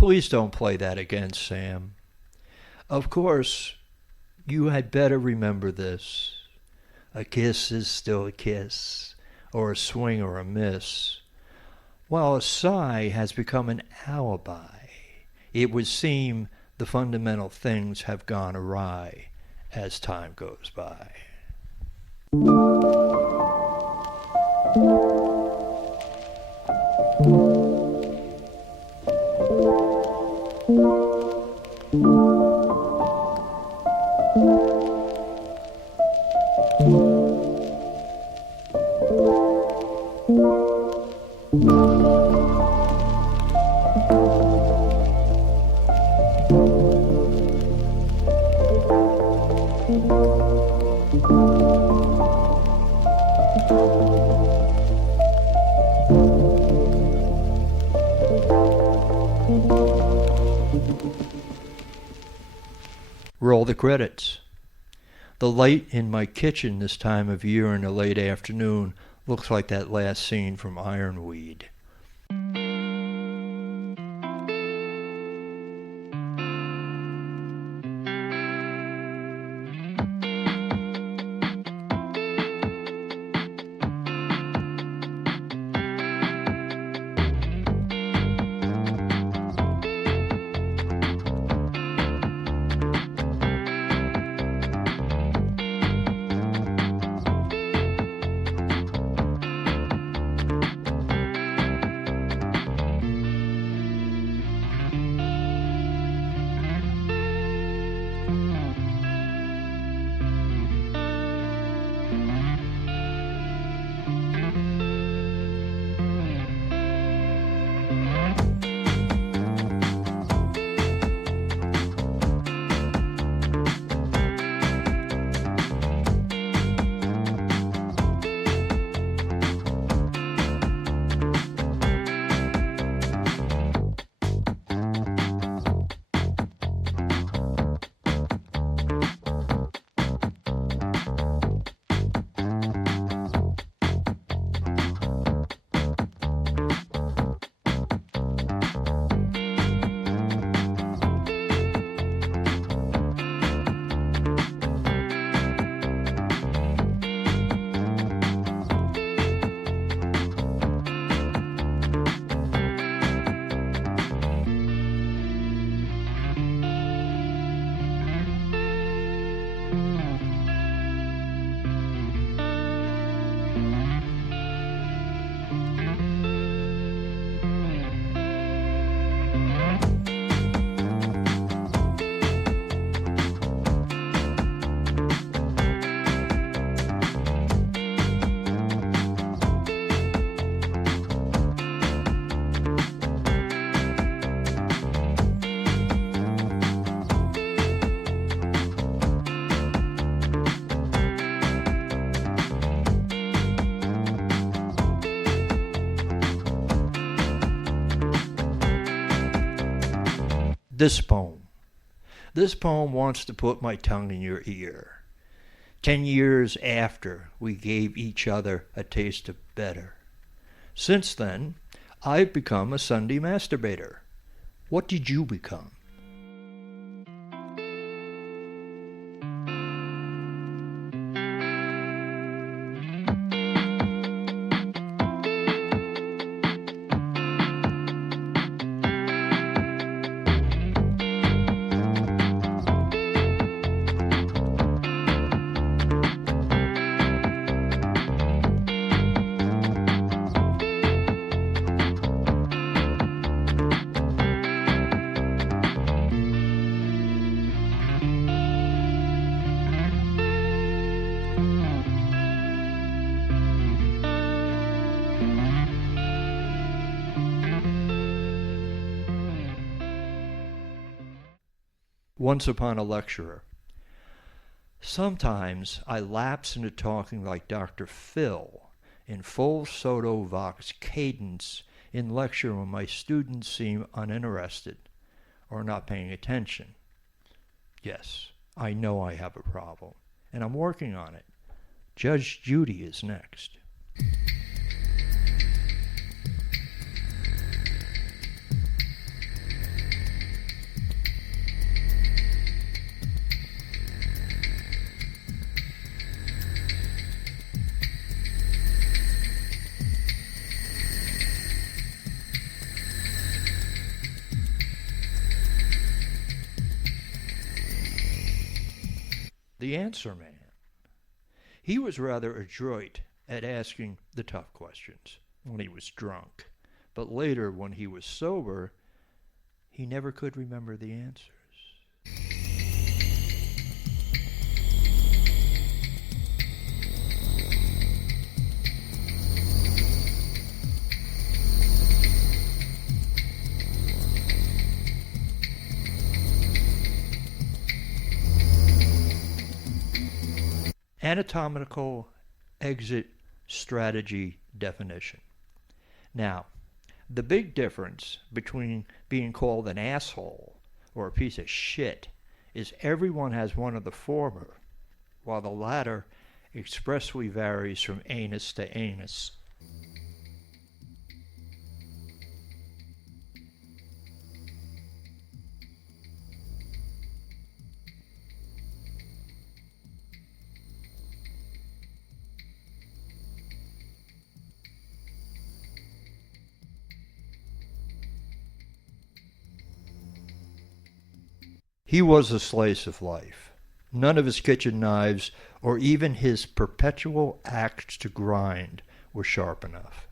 Please don't play that again, Sam. Of course, you had better remember this. A kiss is still a kiss, or a swing or a miss. While a sigh has become an alibi, it would seem the fundamental things have gone awry as time goes by. Roll the credits. The light in my kitchen this time of year in the late afternoon looks like that last scene from Ironweed. This poem. This poem wants to put my tongue in your ear. 10 years after we gave each other a taste of better. Since then, I've become a Sunday masturbator. What did you become? Once upon a lecturer. Sometimes I lapse into talking like Dr. Phil in full sotto vox cadence in lecture when my students seem uninterested or not paying attention. Yes, I know I have a problem, and I'm working on it. Judge Judy is next. the answer man. He was rather adroit at asking the tough questions when he was drunk, but later when he was sober, he never could remember the answers. Anatomical exit strategy definition. Now, the big difference between being called an asshole or a piece of shit is everyone has one of the former, while the latter expressly varies from anus to anus. He was a slice of life. None of his kitchen knives or even his perpetual axe to grind were sharp enough.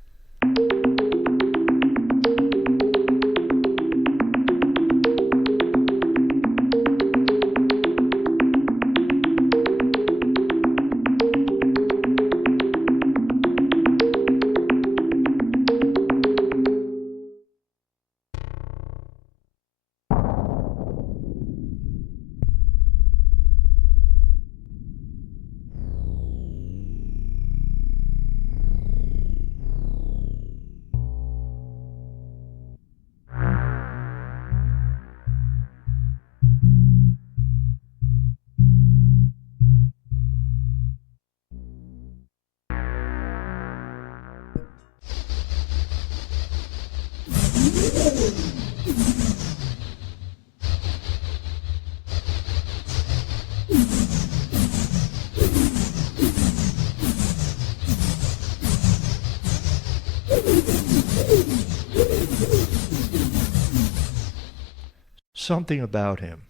Something about him,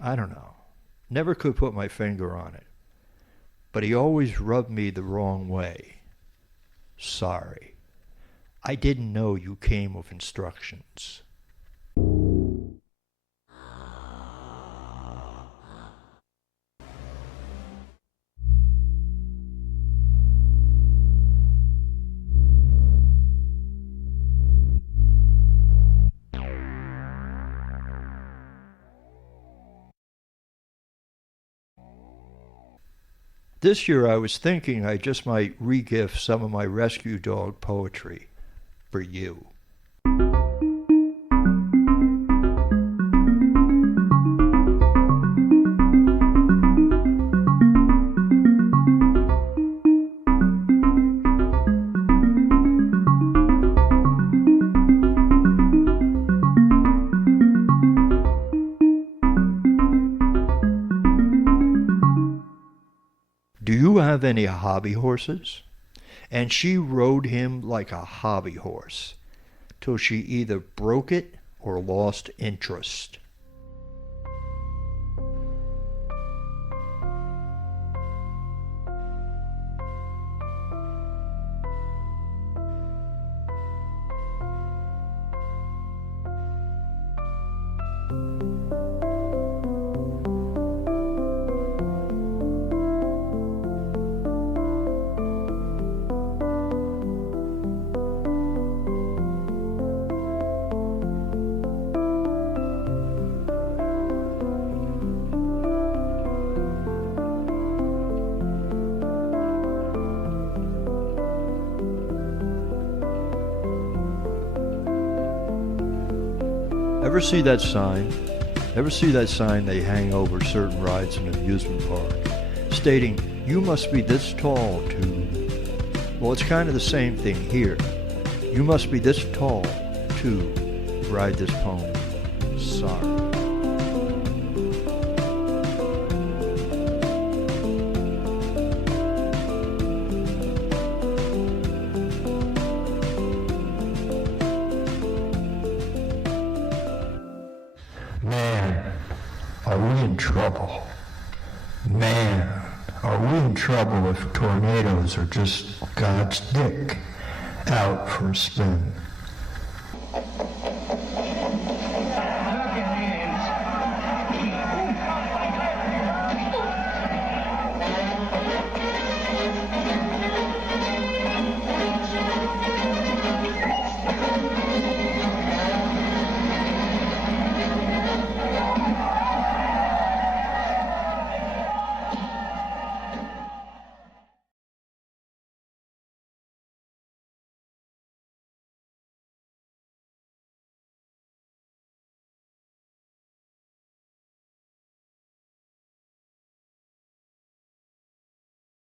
I don't know, never could put my finger on it, but he always rubbed me the wrong way. Sorry, I didn't know you came with instructions. This year I was thinking I just might re-gift some of my rescue dog poetry for you. Do you have any hobby horses? And she rode him like a hobby horse, till she either broke it or lost interest. Ever see that sign? Ever see that sign they hang over certain rides in an amusement park, stating, "You must be this tall to..." Well, it's kind of the same thing here. You must be this tall to ride this pony. Sorry. Man, are we in trouble? Man. trouble if tornadoes are just God's dick out for a spin.